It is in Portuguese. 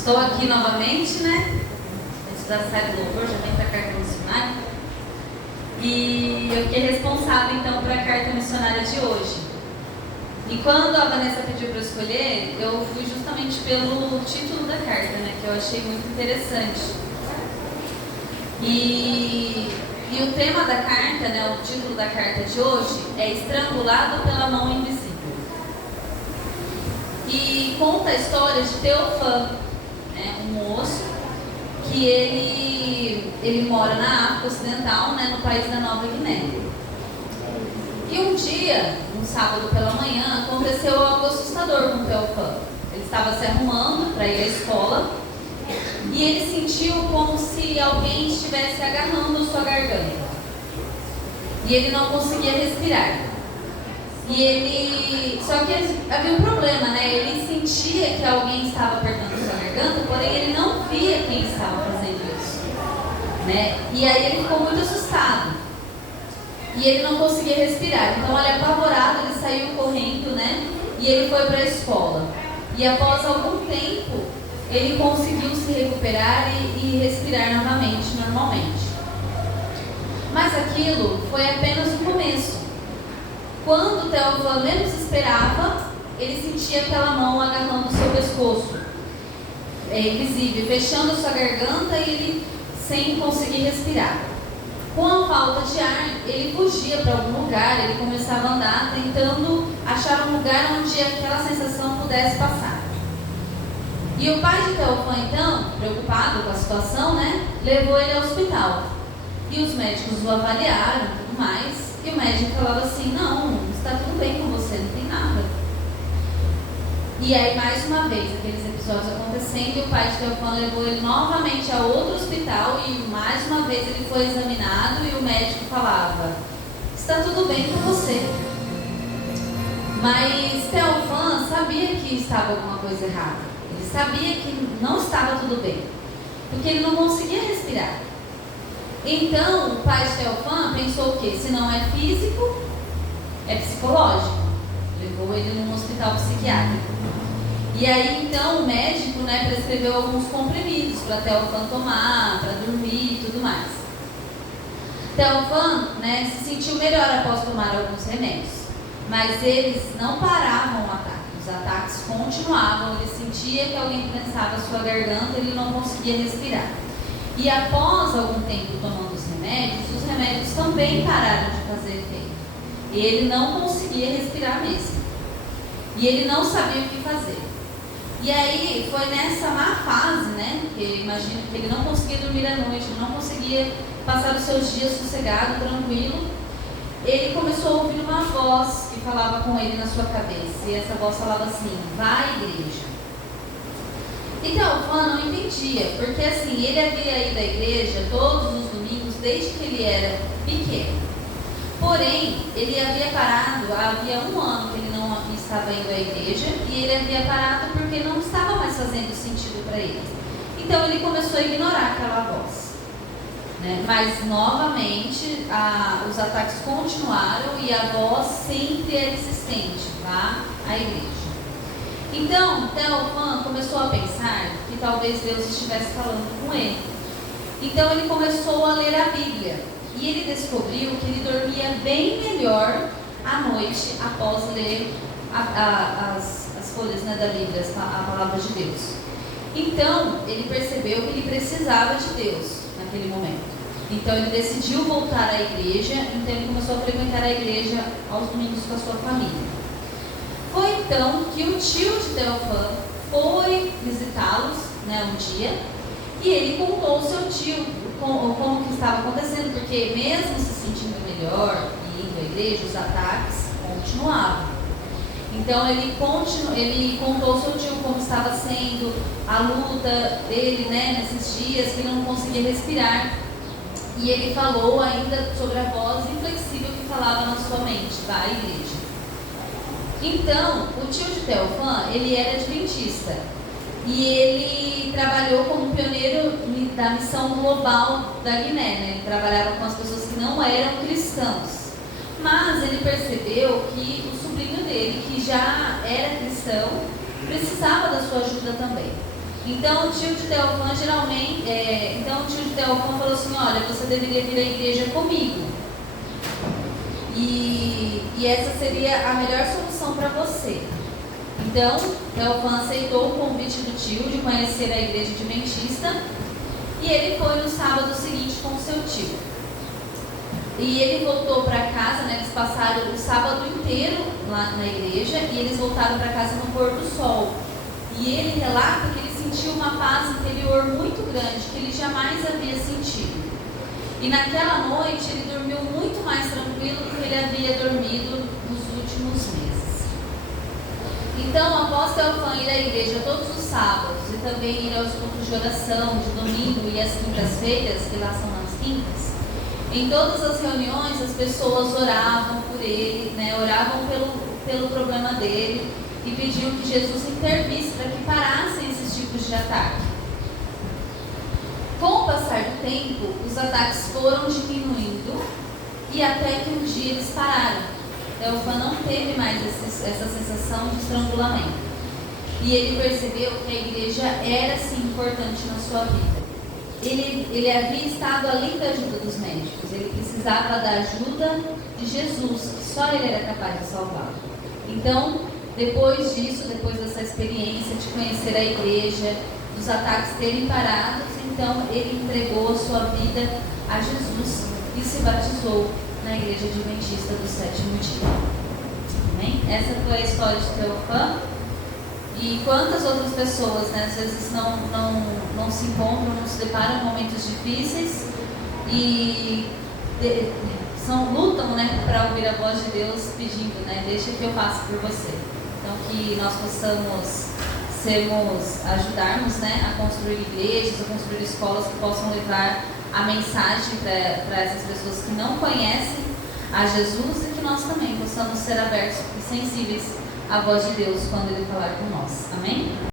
Estou aqui novamente, né? Da série do louvor, já vem para a carta missionária. E eu fiquei responsável então para a carta missionária de hoje. E quando a Vanessa pediu para eu escolher, eu fui justamente pelo título da carta, né? Que eu achei muito interessante. E o tema da carta, né? O título da carta de hoje é Estrangulado pela Mão Invisível. E conta a história de Teofan, né? Um moço que ele mora na África Ocidental, né, no país da Nova Guiné. E um dia, um sábado pela manhã, aconteceu algo assustador com o Teofan. Ele estava se arrumando para ir à escola e ele sentiu como se alguém estivesse agarrando sua garganta. E ele não conseguia respirar. Só que havia um problema, né? Ele sentia que alguém estava apertando sua garganta, porém ele não via quem estava fazendo isso, né? E aí ele ficou muito assustado. E ele não conseguia respirar. Então, ele apavorado, ele saiu correndo, né? E ele foi para a escola. E após algum tempo, ele conseguiu se recuperar e respirar novamente, normalmente. Mas aquilo foi apenas o começo. Quando o Teofan menos esperava, ele sentia aquela mão agarrando o seu pescoço, invisível, fechando a sua garganta e ele sem conseguir respirar. Com a falta de ar, ele fugia para algum lugar, ele começava a andar tentando achar um lugar onde aquela sensação pudesse passar. E o pai de Teofan, então, preocupado com a situação, né, levou ele ao hospital. E os médicos o avaliaram e tudo mais. E o médico falava assim, não, está tudo bem com você, não tem nada. E aí, mais uma vez, aqueles episódios acontecendo, e o pai de Teofan levou ele novamente a outro hospital e mais uma vez ele foi examinado e o médico falava, está tudo bem com você. Mas Teofan sabia que estava alguma coisa errada. Ele sabia que não estava tudo bem, porque ele não conseguia respirar. Então, o pai de Teofan pensou o quê? Se não é físico, é psicológico. Levou ele num hospital psiquiátrico. E aí, então, o médico, né, prescreveu alguns comprimidos para Teofan tomar, para dormir e tudo mais. Teofan, né, se sentiu melhor após tomar alguns remédios. Mas eles não paravam o ataque. Os ataques continuavam. Ele sentia que alguém prensava a sua garganta e ele não conseguia respirar. E após algum tempo tomando os remédios também pararam de fazer efeito. E ele não conseguia respirar mesmo. E ele não sabia o que fazer. E aí foi nessa má fase, né? Que imagino que ele não conseguia dormir à noite, ele não conseguia passar os seus dias sossegado, tranquilo. Ele começou a ouvir uma voz que falava com ele na sua cabeça. E essa voz falava assim, vá à igreja. E Teofan não entendia, porque assim, ele havia ido à igreja todos os domingos desde que ele era pequeno. Porém, ele havia parado, havia um ano que ele não estava indo à igreja, e ele havia parado porque não estava mais fazendo sentido para ele. Então ele começou a ignorar aquela voz, né? Mas novamente os ataques continuaram e a voz sempre era insistente, vá à igreja. Então, Teofan começou a pensar que talvez Deus estivesse falando com ele. Então, ele começou a ler a Bíblia. E ele descobriu que ele dormia bem melhor à noite após ler as folhas, né, da Bíblia, a palavra de Deus. Então, ele percebeu que ele precisava de Deus naquele momento. Então, ele decidiu voltar à igreja. Então, ele começou a frequentar a igreja aos domingos com a sua família. Foi então que o tio de Teofan foi visitá-los, né, um dia, e ele contou ao seu tio como que estava acontecendo, porque mesmo se sentindo melhor e indo à igreja, os ataques continuavam. Então ele contou ao seu tio como estava sendo a luta dele, né, nesses dias, que ele não conseguia respirar. E ele falou ainda sobre a voz inflexível que falava na sua mente, vá à igreja. Então, o tio de Teofan, ele era adventista e ele trabalhou como pioneiro da missão global da Guiné, né? Ele trabalhava com as pessoas que não eram cristãos, mas ele percebeu que o sobrinho dele, que já era cristão, precisava da sua ajuda também. Então o tio de Teofã falou assim: olha, você deveria vir à igreja comigo. E essa seria a melhor solução para você. Então, Teofã aceitou o convite do tio de conhecer a igreja adventista e ele foi no sábado seguinte com seu tio. E ele voltou para casa, né? Eles passaram o sábado inteiro lá na igreja e eles voltaram para casa no pôr do sol. E ele relata que ele sentiu uma paz interior muito grande, que ele jamais havia sentido. E naquela noite ele dormiu muito mais tranquilo do que ele havia dormido nos últimos meses. Então, após Teofã ir à igreja todos os sábados e também ir aos cultos de oração de domingo e às quintas-feiras, que lá são nas quintas, em todas as reuniões as pessoas oravam por ele, né? Oravam pelo problema dele e pediam que Jesus intervisse para que parassem esses tipos de ataque. Com o passar do tempo, os ataques foram diminuindo e até que um dia eles pararam. Teofã não teve mais essa sensação de estrangulamento. E ele percebeu que a igreja era sim importante na sua vida. Ele havia estado além da ajuda dos médicos. Ele precisava da ajuda de Jesus, que só ele era capaz de salvá-lo. Então, depois disso, depois dessa experiência de conhecer a igreja, dos ataques terem parado, então ele entregou a sua vida a Jesus e se batizou na igreja adventista do sétimo dia. Amém? Essa foi a história de Teofã. E quantas outras pessoas, né, às vezes não se encontram, não se deparam em momentos difíceis e lutam, né, para ouvir a voz de Deus pedindo, né, deixa que eu faça por você. Então que nós possamos ajudarmos, né, a construir igrejas, a construir escolas que possam levar a mensagem para essas pessoas que não conhecem a Jesus e que nós também possamos ser abertos e sensíveis à voz de Deus quando Ele falar com nós. Amém?